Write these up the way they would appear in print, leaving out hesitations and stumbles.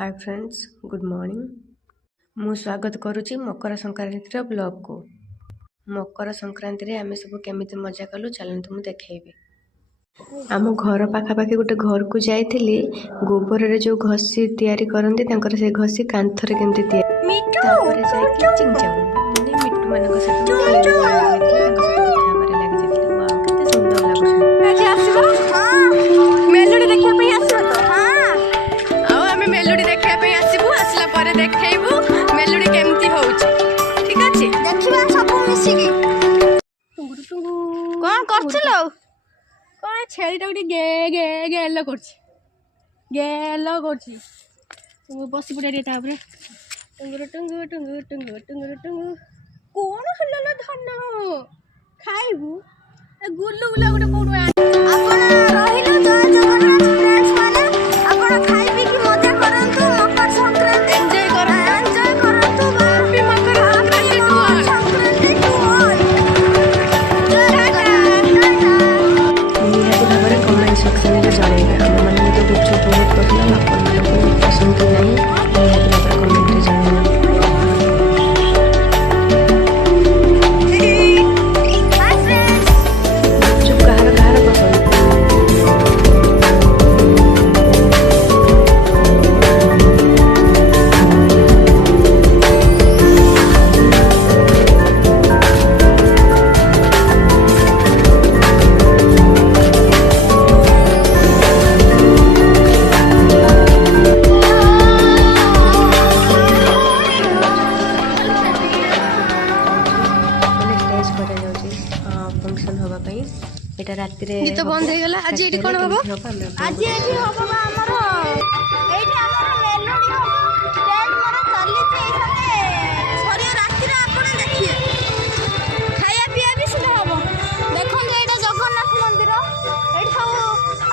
Hi friends, good morning. मु स्वागत करुच्ची Makar Sankranti blog को। मकर संक्रांति रे आमे सब केमिति मजा कलु चलन्तु मु देखैबी। आम घर पाखापाखि गोटे घर को जाइथिली। गोबर रे जो घसी तैयारी करंती तांकर से घसी कांथरे केमिति तैयारी तापर जाइके चिंचाऊ माने मिट्टू मानक से कौन करछलो कौन छेलीटा उठी गे गे गेलो करछि बसी पड़े रे तापरे टुंगुर टुंगु टुंगु टुंगु टुंगुर टुंगु कोन हल्ला धन खाइबू गुल्लू गुला गोटे कोन आपण रहिलो जय जगन्नाथ फ्रेंड्स माने आपण खाइबी की मजा करंतु मकर संक्रांति एंजॉय करंतु happy Makar Sankranti to all comment section में जणेबे। हम माने तो गुपचुप बहुत पसंद आपन माने पसंद कि नहीं निहाती भाବରେ कमेंट रे जणेबे। गुपचुप कहार पसंद फंक्शन होगा पई एटा रात रे गीत बंद हो गला। आज एटी कोन होबो? आज एटी होबो हमरो एटी हमरो मेलोडी होबो। स्टेज मोर चली छै सने सरी रात रे आपण देखिए खाया पिया भी सुना होबो। देखो एटा जगन्नाथ मंदिर एटी सब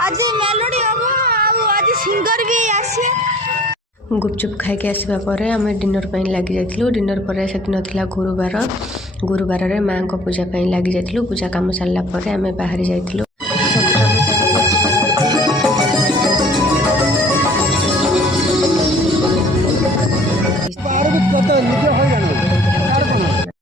आज मेलोडी होबो आ आज सिंगर भी आसी। गुपचुप खाई के आसवा पर आम डिनर पर लगी जाइलु। डिनर पर से दिन था गुरुवार। गुरुवार रे माँ को पूजा लगी जाइलु। पूजा काम सारा पर आम बाहरी जाइलु।